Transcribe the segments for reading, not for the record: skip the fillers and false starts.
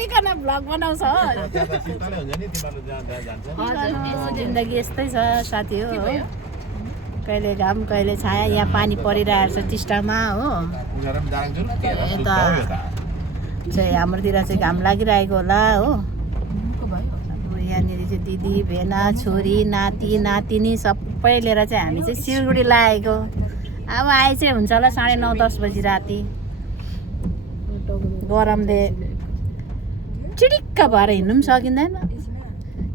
गरिकन भ्लग बनाउँछ हो जिन्दगी यस्तै छ साथी हो कहिले घाम कहिले छाया यहाँ पानी परिरहेको छ टिस्टामा हो यता चाहिँ हाम्रोतिर चाहिँ घाम लागिरहेको होला हो यहाँनिर चाहिँ दिदी भेना छोरी नाति नातिनी सबै लिएर चाहिँ हामी चाहिँ सिलगढी लागेको अब आए चाहिँ हुन्छ होला 9:30-10 बजी राति गरमले चिडिक्क भएर हिँड्नु पनि सकिँदैन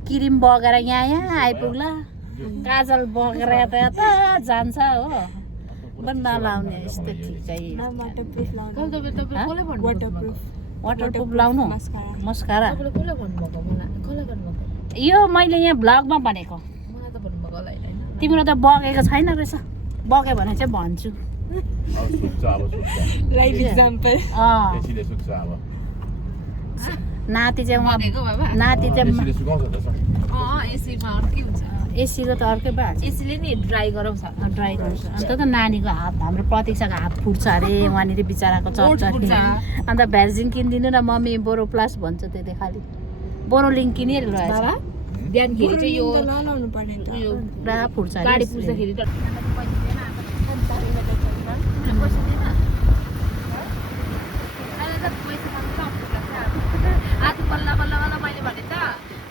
क्रिम बगेर यहाँ आइपुग्ला काजल बगेर यता यता जान्छ हो पनि नलाउने यस्तो ठिक चाहिँ वाटरप्रुफ लाउनु मस्कारा यो मैले यहाँ भ्लगमा भनेको तिम्रो त बगेको छैन रहेछ बग्यो भने चाहिँ भन्छु नाति चाहिँ नाति चाहिँ एसीको त अर्कै भइहाल्छ एसीले नि ड्राई गराउँछ अन्त त नानीको हात हाम्रो प्रतीक्षाको हात फुट्छ अरे वहाँनिर बिचराको चर्च अन्त भ्याक्सिन किनिदिनु न मम्मी बोरो प्लस भन्छ त्यति खालि बोरो लिङ्क किनेर ल्याएछ बिहानखेरि चाहिँ यो पुरा फुट्छ गाडी पुज्दाखेरि आज बल्ल बल्ल बल्ल मैले भने त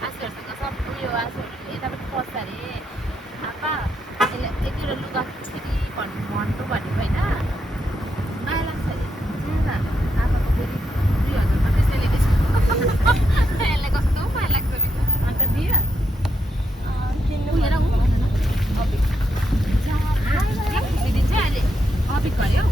आशीहरूसँग सब उयो आशीहरू यतापट्टि पस्छ अरे आप्पा यतिवटा लुगा फेरि भन्नु भनेको होइन माया लाग्छ अरे आप्पाको फेरि 2000 मात्रै सेलेरी छ यसलाई कस्तो माया लाग्छ अरे अन्त दियो दिन्छ अहिले अफिस गऱ्यो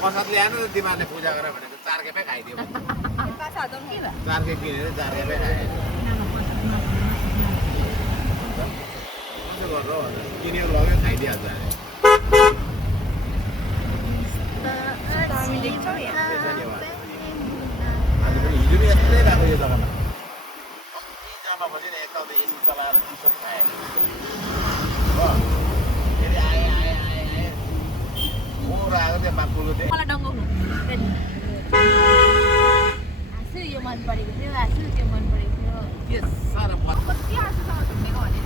प्रसाद ल्याएन त तिमीहरूले पूजा गर भनेको 4 खेपै खाइदियो 4 खेप किनेर 4 खेपै खाए कसो गर्नु किन्यो लग्यो खाइदिइहाल्छ अनि पनि हिजो नि यस्तै भएको यो जग्गामा जामा बसेर एकताल त एसी चलाएर टी-सर्ट खाए हो फेरि आए आएको त्यो बापुको थियो मलाई डङ्गाउनु आसु यो मन परेको थियो आसु त्यो मन परेको थियो के सारा कति आसुसँग घुमेको भने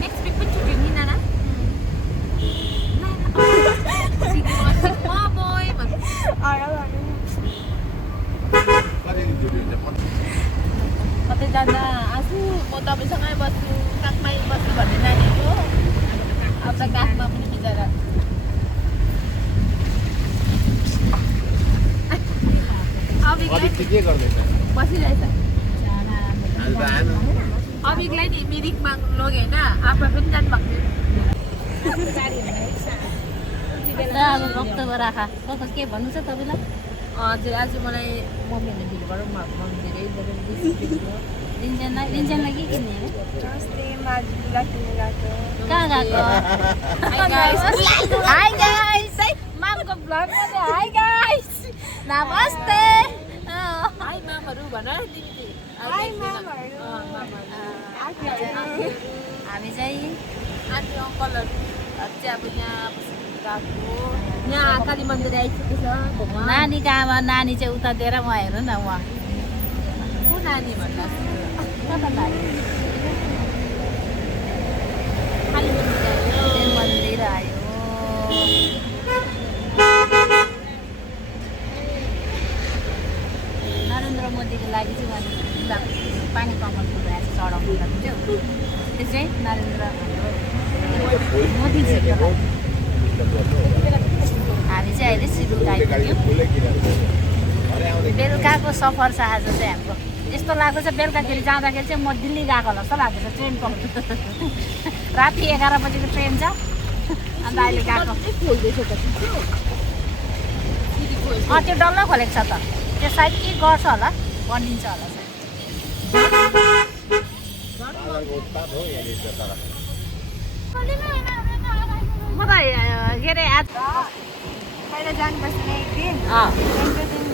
नेक्स्ट विक पनि छुट्टी नि नाना कतै जाँदा आसु म तपाईँसँगै बस्छु काखमै बस्छु भन्ने नानीको अब त काखमा पनि बिचरा के गर्दैछ बसिरहेछ अभिकलाई नि मिरिकमा लग्यो होइन आफै पनि जानुभएको थियो अब भक्तको राखा कस्तो के भन्नु छ तपाईँलाई हजुर आज मलाई मम्मीहरूले भिडबाट धेरै रिन्चेनलाई के किन्ने अरे अस्ति माजुला किन्नु गएको कहाँ गएको हाई गाइस है मामको ब्लगमा चाहिँ हाई गाइस नमस्ते हाई मामहरू भन दिदी हाई मामहरू हामी चाहिँ आन्टी अङ्कलहरू चाहिँ अब यहाँ गएको यहाँ काली मन्दिर आइसकेको छ नानीको आमा नानी चाहिँ उता दिएर म हेर्नु न उहाँ को नानी भन्दा कता नानी काली मन्दिर आयो मन्दिर आयो नरेन्द्र मोदीको लागि चाहिँ उहाँले पानी कमल फुलाएर चढाउनु सक्थ्यो त्यो चाहिँ नरेन्द्र मोदीजीको लागि हामी चाहिँ अहिले सिलगढी आइपुग्यौँ बेलुकाको सफर छ आज चाहिँ हाम्रो यस्तो लाग्दैछ बेलुकाखेरि जाँदाखेरि चाहिँ म दिल्ली गएको होला जस्तो लाग्दैछ ट्रेन पक्रिनु राति 11 बजीको ट्रेन छ अन्त अहिले गएको त्यो डल्लो खोलेको छ त त्यो सायद के गर्छ होला बनिन्छ होला म त के अरे आज पहिला जानुपर्छ नि एक दिन अर्को दिन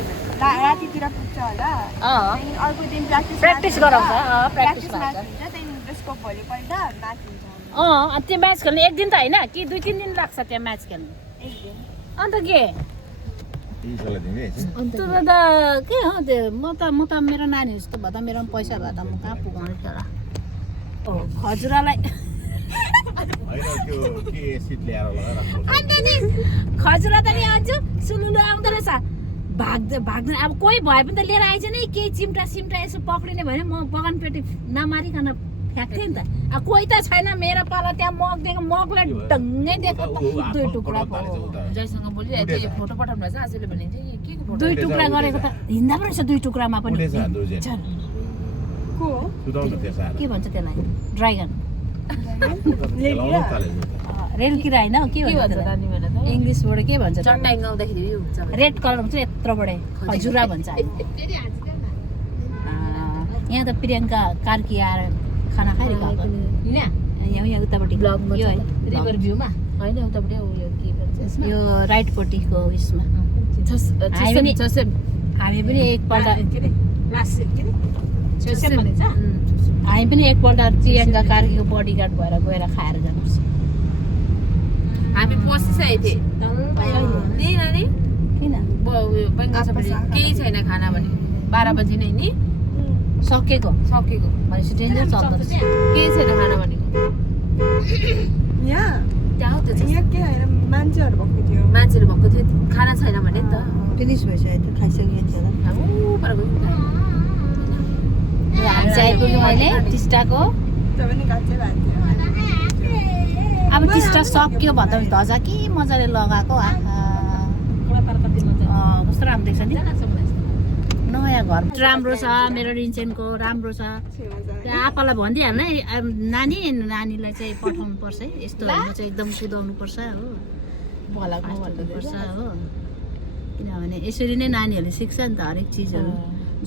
रातितिर पुग्छ होला त्यहाँदेखि अर्को दिन प्र्याक्टिस गराउँछ प्र्याक्टिस म्याच हुन्छ त्यहाँदेखि त्यसको भोलिपल्ट म्याच हुन्छ त्यो म्याच खेल्नु एक दिन त होइन कि 2-3 दिन लाग्छ त्यहाँ म्याच खेल्नु एक दिन अन्त के तर त के हो त्यो म त मेरो नानी जस्तो भए त मेरो पैसा भए त म कहाँ पुगाउने थियो होला खजुरालाई अन्त नि खजुरा त नि अझ सुलुलु आउँदो रहेछ भाग्दैन अब कोही भए पनि त लिएर आइज नि केही चिम्टा सिम्टा यसो पक्रिने भने म बगानपेटी नमारिकन फ्याँक्थेँ नि त अब कोही त छैन मेरो पाला त्यहाँ मग दिएको मगलाई डङ्गै दिएको 2 टुक्रा जयसँग बोलिरहेको थियो फोटो पठाउनु रहेछ आजले भने चाहिँ के को फोटो 2 टुक्रा गरेको त हिँड्दा पनि रहेछ 2 टुक्रामा पनि के भन्छ त्यसलाई ड्राइगन रेल किरा होइन के भन्छ नानीहरूलाई त इङ्ग्लिसबाट के भन्छ चट्टाइ गाउँदाखेरि हुन्छ रेड कलर हुन्छ यत्रोबाट खजुरा भन्छ यहाँ त प्रियङ्का कार्की आएर खाना खाइरहेको यहाँ उतापट्टि ब्लगमा यो है रिभर भ्यूमा होइन उतापट्टि उयो के भन्छ यो राइटपट्टिको उयसमा हामी पनि एकपल्ट हामी पनि एकपल्ट प्रियङ्का कार्कीको बडीगार्ड भएर गएर खाएर जानुपर्छ हामी पसिसकेको थिएँ नि नानी किन केही छैन खाना भने 12 बजी नै नि सकेको भनेपछि डेन्जर चल्दो रहेछ केही छैन खाना भनेको यहाँ त्यहाँ हो त्यो चाहिँ यहाँ के होइन मान्छेहरू भएको थियो मान्छेहरू भएको थियो खाना छैन भने नि त फिनिस भइसक्यो त्यो खाइसकेको थियो ऊ पर गयो हामी चाहिँ आइपुग्यौँ अहिले टिस्टाको तपाईँ पनि कान्छै भएको थियो अब टिस्टा सक्यो भन्दा ध्वजा के मजाले लगाएको कस्तो राम्रो देख्छ नि नयाँ घर राम्रो छ मेरो रिन्चेनको राम्रो छ त्यहाँ आपालाई भनिदिइहाल्नु है नानीलाई चाहिँ पठाउनु पर्छ है यस्तोहरूमा चाहिँ एकदम कुदाउनु पर्छ हो पर्छ हो किनभने यसरी नै नानीहरूले सिक्छ नि त हरेक चिजहरू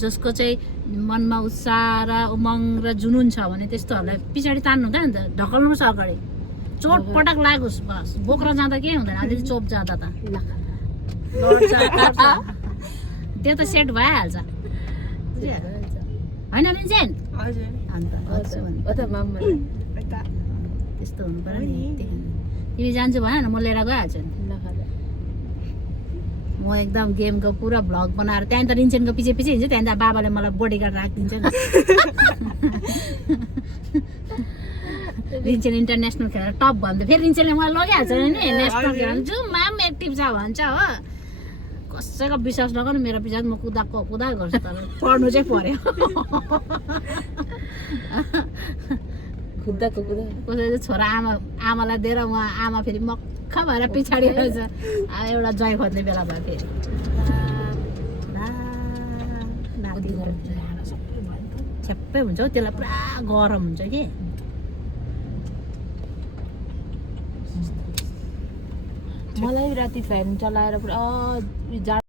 जसको चाहिँ मनमा उत्साह र उमङ्ग र जुनुन छ भने त्यस्तोहरूलाई पछाडि तान्नु हुँदैन नि त ढकल्नुपर्छ अगाडि चोट पटक लागोस् बस बोक्रा जाँदा केही हुँदैन अलिअलि चोप जाँदा त त्यो त सेट भइहाल्छ होइन रिन्चेन अन्त त्यस्तो हुनु पर्यो नि तिमी जान्छु भन न म लिएर गइहाल्छु नि म एकदम गेमको पुरा भ्लग बनाएर त्यहाँ त रिन्चेनको पछि हिँड्छु त्यहाँ बाबाले मलाई बडीगार्ड राखिदिन्छ नि रिन्चेन इन्टरनेसनल खेलेर टप भन्दा फेरि रिन्चेनले मलाई लगिहाल्छ नि नेसनल खेल्नु जुमा पनि एक्टिभ छ भन्छ हो कसैको विश्वास नगर्नु मेरो पछाडि म कुदा गर्छु तर पढ्नु चाहिँ पर्यो कसै चाहिँ छोरा आमालाई दिएर उहाँ आमा फेरि मक्ख भएर पछाडि रहेछ एउटा जय खोज्ने बेला भयो फेरि छ्याप्पै हुन्छ हौ त्यसलाई पुरा गरम हुन्छ कि मलाई राति फ्यान चलाएर पुरा